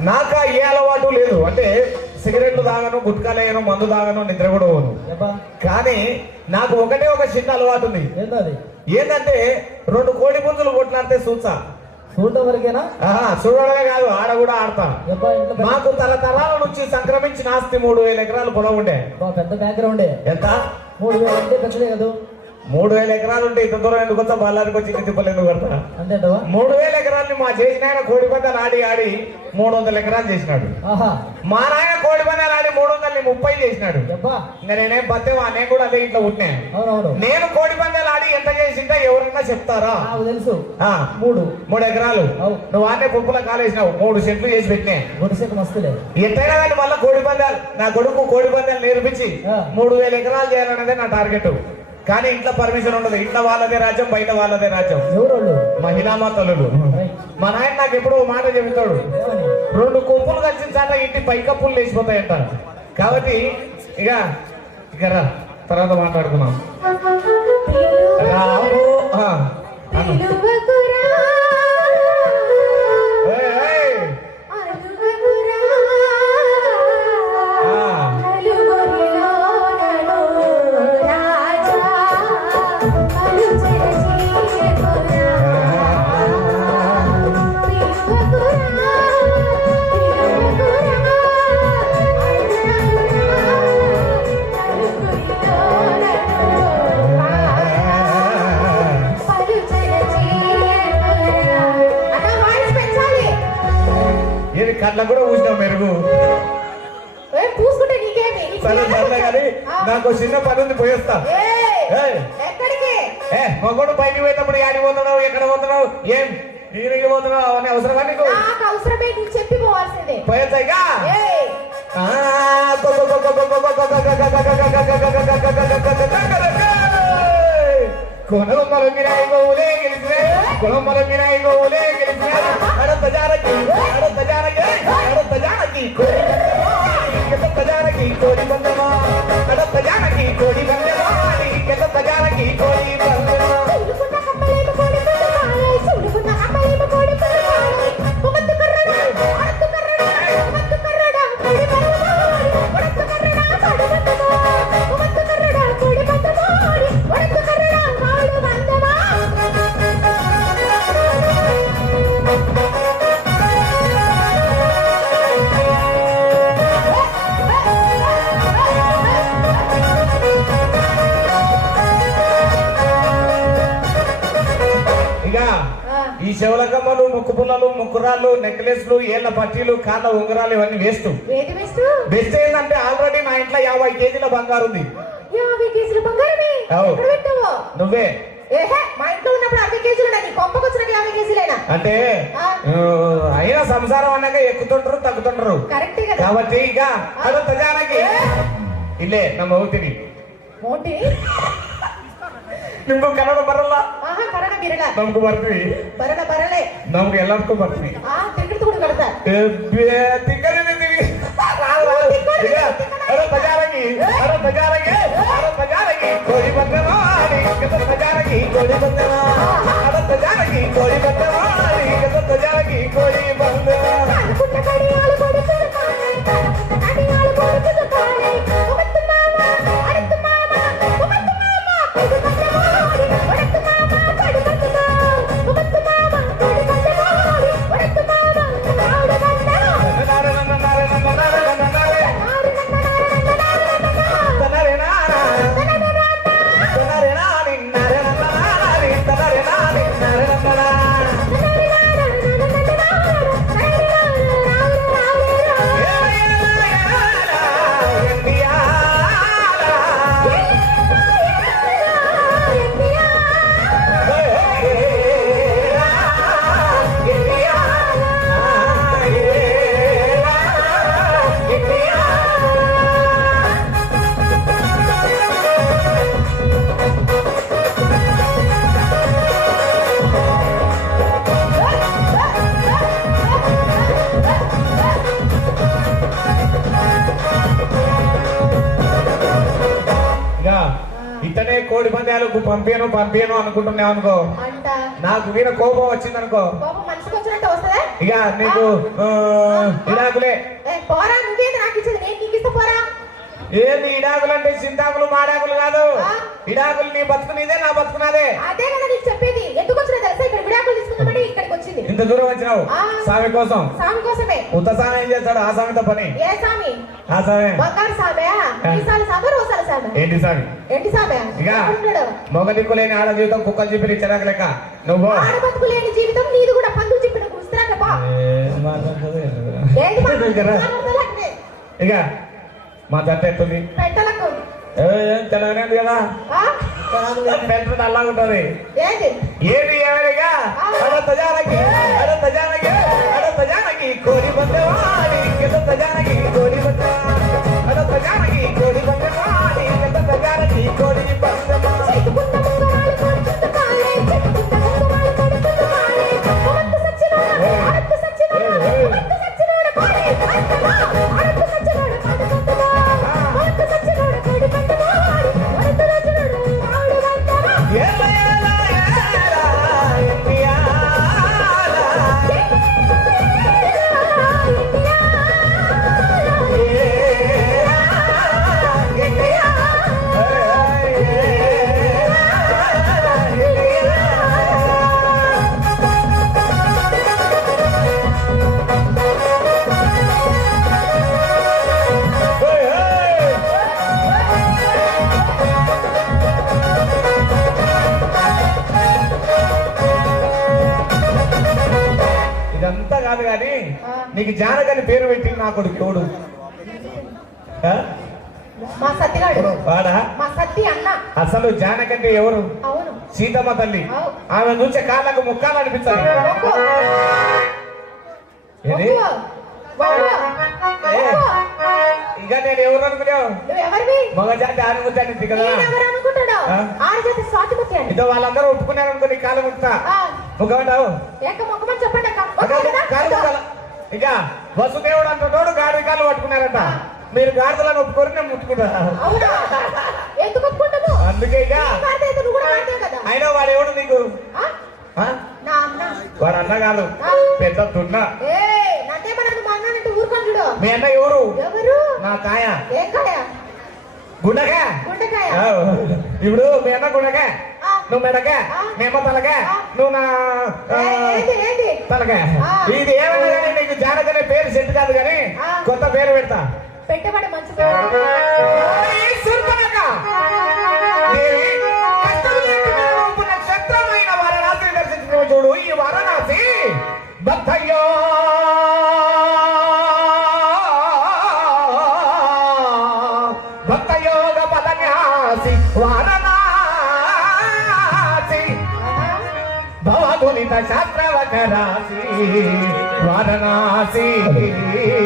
నాకు ఏ అలవాటు లేదు. అంటే సిగరెట్లు తాగను గుట్కాలేయను మందు తాగను నిద్ర కూడా పోను కానీ నాకు ఒకటే ఒక చిన్న అలవాటు ఉంది. ఏంటంటే రెండు కోడి పుంజులు కొట్లాడితే చూసా చూడటం వరకేనా? చూడడమే కాదు ఆడ కూడా ఆడతా. మాకు తరతరాల నుంచి సంక్రమించిన ఆస్తి మూడు వేల ఎకరాలు పొలం ఉండే. పెద్ద బ్యాక్గ్రౌండే ఎంత? మూడు వేలు అంటే పెద్దదే కదా? మూడు వేల ఎకరాలు ఉంటే ఇంత దూరం ఎందుకు వస్తా బళ్ళారికి వచ్చి ఇంటి తిప్పలు ఎందుకు కడతా మూడు వేల ఎకరాన్ని మా చేసిన ఆయన కోడి పందాలు ఆడి ఆడి మూడు వందల ఎకరాలు చేసినాడు. మా నాయన కోడి పందాలు ఆడి మూడు వందల ముప్పై చేసినాడు. ఇంకా నేనేం బతేవా నేను కూడా అదే ఇంట్లో ఉంటున్నా అవునవును. నేను కోడి పందాలు ఆడి ఎంత చేసింటే ఎవరన్నా చెప్తారా? తెలుసు. మూడు. మూడు ఎకరాలు. నువ్వు ఆనే పుప్పుల కాలేసినావు. మూడు సెట్లు చేసి పెట్టినా. ఎంతైనా కానీ మళ్ళీ కోడి పందాలు నా కొడుకు కోడి పందాలు నేర్పించి. మూడు వేల ఎకరాలు చేయాలన్నదే నా టార్గెట్. కానీ ఇంట్లో పర్మిషన్ ఉండదు. ఇంట్లో వాళ్ళదే రాజ్యం బయట వాళ్ళదే రాజ్యం. ఎవరోళ్ళు? మహిళా రైట్. మా నాయన నాకు ఎప్పుడో మాట చెబుతాడు? రెండు కొప్పులు కలిసిన చాట ఇంటి పైకప్పులు లేచిపోతాయంట. కాబట్టి ఇక ఇక రా. తర్వాత మాట్లాడుకుందాం. రాము ఆ, అను. కళ్ళ కూడా ఊసినావు మెరుగు నీకు సరే కానీ నాకు చిన్న పని ఉంది పోయేస్తా ఏ మగోడు బయటికి పోయేటప్పుడు యాడికి పోతున్నావు ఎక్కడ పోతున్నావు ఏం నీరికి పోతున్నావు అవన్నీ అవసరమా నీకు నాకు అవసరమే నువ్వు చెప్పి పోవాల్సిందే పోయేస్తాయిగా ఏయ్, కొనగొమ్మల మిరాయి గోవులే గెలిచినే కొనగొమ్మల మిరాయి గోవులే గెలిచినే అడత జానకి అడత జానకి అడత జానకి కోడి పందెమా జానకి కోడి పందెమా అడత జానకి కోడి పందెమా ఈ చెవులకమ్మలు ముక్కు పుల్లలు ముక్కురాళ్ళు నెక్లెస్లు ఏళ్ళ పట్టీలు కాళ్ళ ఉంగరాలు ఇవన్నీ వేస్ట్. బెస్ట్ ఏంటంటే ఆల్రెడీ మా ఇంట్లో యాభై కేజీల బంగారు ఉంది. నువ్వే. అంటే అయినా సంసారం అన్నాక ఎక్కుతుంటారు తగ్గుతుంటారు. కాబట్టి ఇక అది తజానకి ఇల్లే నమ్మ ఊతిని నువ్వు కన్నడ బరల్లా ನಮ್ಗೂ ಬರ್ತೀವಿ. ಬರಣ ಬರಳೆ ನಮ್ಗೆ ಎಲ್ಲದಕ್ಕೂ ಬರ್ತೀವಿ. ಆ ತಿಂಗಳು ಕೋಳಿ ಬಂದನ ಕೋಳಿ ಬಂದನ ಕೋಳಿ ಬಂದನ ಕೋಳಿ పందాలకు పంపాను పంపాను అనుకుంటున్నావు అనుకో. అంట. నాకు మీద కోపం వచ్చింది అనుకో. ఇక నీకు ఇడాకులే ఏ, పోరా నువ్వేది నాకు ఇచ్చేది? నేను నీకు ఇస్తా పోరా? ఏంది ఇడాకులు అంటే చింతాకులు మాడాకులు కాదు? ఇడాకులు నీ బతుకునిదే నా బతుకునాదే అదే కదా నీకు చెప్పేది. ఎందుకు వచ్చినా తెలుసా? ఇక్కడ విడాకులు తీసుకుందామని ఇక్కడికి వచ్చింది. ఇంత దూరం వచ్చినావు. సామి కోసం? సామి కోసమే. ఉత్త సామి ఏం చేస్తాడు? ఆ సామితో పని. ఏ సామి? ఆ సామే. బంగారు సామే? ఈసారి సామే రోసాల సామే? ఏంటి సామి? ఏంటి సామే? ఇక ఎక్కడున్నాడు? మొగ దిక్కు లేని ఆడ జీవితం కుక్కలు చెప్పి ఇచ్చడానికి లెక్క. నువ్వు ఆడ బతుకు లేని జీవితం నీది కూడా పందులు చెప్పిన కుస్తాక బా ఏంటి కదా. మాట్లాడతాలంటే ఇక మా జట్ట ఎత్తుంది. తెలంగాణ కదా? ఆ? పెంట నల్లగా ఉంటుంది. ఏది ఏమైనా అడంత జానకి అడంత జానకి అడంత జానకి కోడి బందవాడి జానకి అడంత జానకి నీకు జానకని పేరు పెట్టి నా కొడుకు ఆ? మా సత్యగాడు. వాడా? మా సత్తి అన్న. అసలు జానకంటే ఎవరు? అవును. సీతమ్మ తల్లి. ఆమె చూసే కాళ్ళకు ముక్కాలు అనిపించాలి ఏది? ఇక నేను ఎవరు అనుకున్నావు? నువ్వు ఎవరివి మగ జాతి ఆనుముద్దాన్ని కదా నేనెవరు అనుకుంటున్నావు? ఆ? ఆరు ఇదో వాళ్ళందరూ ఒప్పుకున్నారు అనుకో నీ కాలు ఆ, ముఖమంటావు? చెప్పండి ఇక వసుదేవుడు అంటున్నాడు గాడి కాలు పట్టుకున్నారంట. మీరు గాడిదలను ఒప్పుకొని నేను ముట్టుకుంటా అవునా? ఎందుకు ఒప్పుకుంటావు అందుకే ఇక అయినా వాడు ఎవడు నీకు? నా అన్న. వాడు అన్న కాదు? పెద్ద నన్నేమన్నాడు మా అన్న ఎవరు? నా కాయ ఏం కాయ గుండగా గుండెకాయ. ఇప్పుడు మీ అన్న గుండగా. నువ్వు మెడక ఆ. మీ అమ్మ తలక ఆ. నువ్వు నా ఆ, ఏ, ఏంటి ఏంటి తలక ఆ. ఇది ఏమైనా కానీ నీకు జానకనే పేరు సెట్ కాదు కానీ. కొత్త పేరు పెడతా. పెట్టబడి మంచి దర్శించిన చూడు ఈ వారణాసి పదన్యాసి వారణాసి. భవగుణిత శాస్త్రవకరాసి వారణాసి పావన